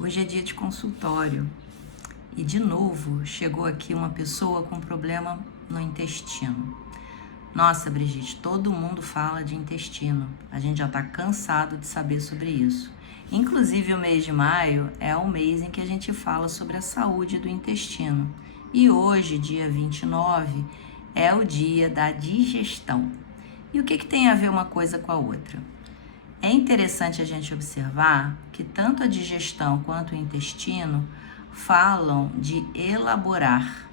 Hoje é dia de consultório e de novo chegou aqui uma pessoa com problema no intestino. Nossa, Brigitte, todo mundo fala de intestino. A gente já está cansado de saber sobre isso. Inclusive o mês de maio é o mês em que a gente fala sobre a saúde do intestino. E hoje, dia 29, é o dia da digestão. E o que tem a ver uma coisa com a outra? É interessante a gente observar que tanto a digestão quanto o intestino falam de elaborar.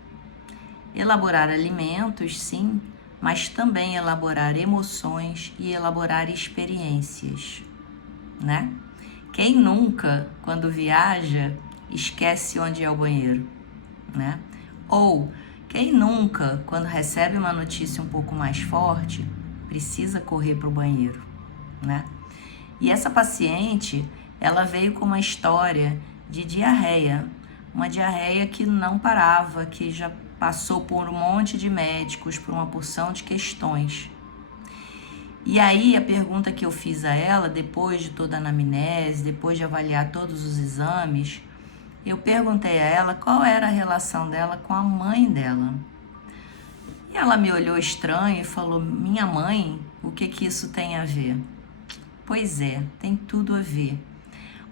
Elaborar alimentos, sim, mas também elaborar emoções e elaborar experiências, né? Quem nunca, quando viaja, esquece onde é o banheiro, né? Ou quem nunca, quando recebe uma notícia um pouco mais forte, precisa correr para o banheiro, né? E essa paciente, ela veio com uma história de diarreia, uma diarreia que não parava, que já passou por um monte de médicos, por uma porção de questões. E aí a pergunta que eu fiz a ela, depois de toda a anamnese, depois de avaliar todos os exames, eu perguntei a ela qual era a relação dela com a mãe dela. E ela me olhou estranho e falou: minha mãe, o que isso tem a ver? Pois é, tem tudo a ver.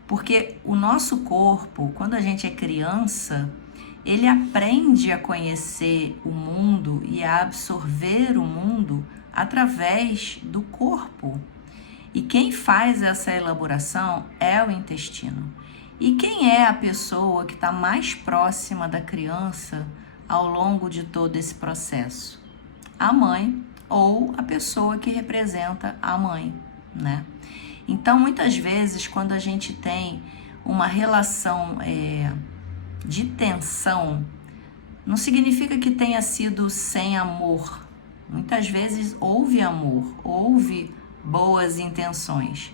Porque o nosso corpo, quando a gente é criança, ele aprende a conhecer o mundo e a absorver o mundo através do corpo. E quem faz essa elaboração é o intestino. E quem é a pessoa que está mais próxima da criança ao longo de todo esse processo? A mãe ou a pessoa que representa a mãe, né? Então, muitas vezes, quando a gente tem uma relação de tensão, não significa que tenha sido sem amor. Muitas vezes houve amor, houve boas intenções,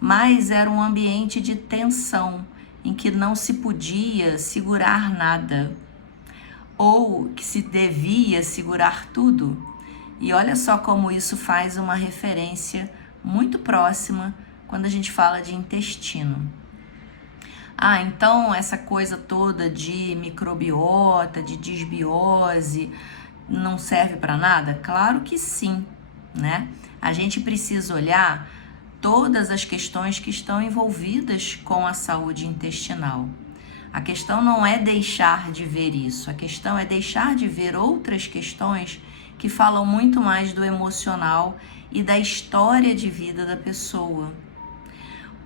mas era um ambiente de tensão, em que não se podia segurar nada, ou que se devia segurar tudo. E olha só como isso faz uma referência muito próxima quando a gente fala de intestino. Então essa coisa toda de microbiota, de disbiose, não serve para nada? Claro que sim, né? A gente precisa olhar todas as questões que estão envolvidas com a saúde intestinal. A questão não é deixar de ver isso, a questão é deixar de ver outras questões que falam muito mais do emocional e da história de vida da pessoa.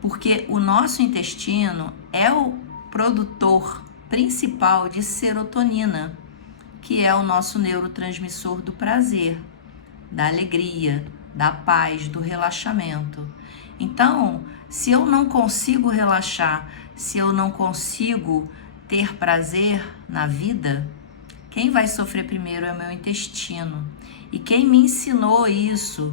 Porque o nosso intestino é o produtor principal de serotonina, que é o nosso neurotransmissor do prazer, da alegria, da paz, do relaxamento. Então, se eu não consigo relaxar, se eu não consigo ter prazer na vida, quem vai sofrer primeiro é o meu intestino. E quem me ensinou isso,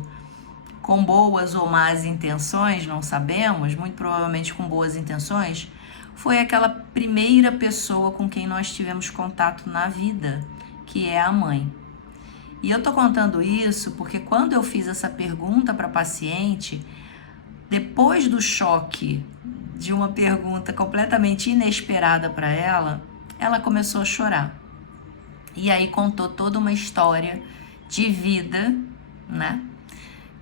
com boas ou más intenções, não sabemos, muito provavelmente com boas intenções, foi aquela primeira pessoa com quem nós tivemos contato na vida, que é a mãe. E eu tô contando isso porque quando eu fiz essa pergunta para a paciente, depois do choque de uma pergunta completamente inesperada para ela, ela começou a chorar. E aí contou toda uma história de vida, né?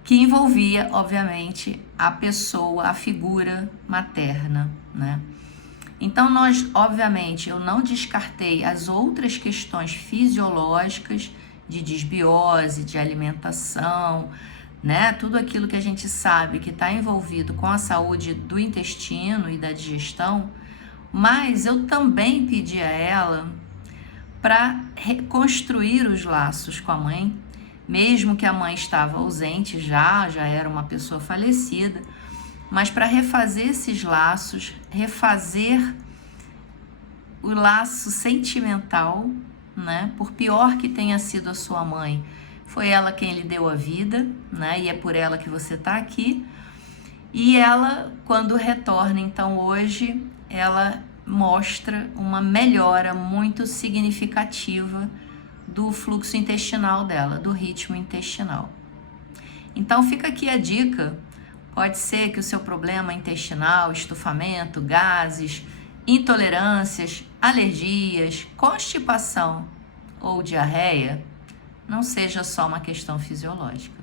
Que envolvia, obviamente, a pessoa, a figura materna, né? Então, obviamente, eu não descartei as outras questões fisiológicas de disbiose, de alimentação, né? Tudo aquilo que a gente sabe que está envolvido com a saúde do intestino e da digestão, mas eu também pedi a ela para reconstruir os laços com a mãe, mesmo que a mãe estava ausente já era uma pessoa falecida, mas para refazer esses laços, refazer o laço sentimental, né? Por pior que tenha sido a sua mãe, foi ela quem lhe deu a vida, né? E é por ela que você está aqui. E ela, quando retorna, então hoje, ela mostra uma melhora muito significativa do fluxo intestinal dela, do ritmo intestinal. Então fica aqui a dica, pode ser que o seu problema intestinal, estufamento, gases, intolerâncias, alergias, constipação ou diarreia não seja só uma questão fisiológica.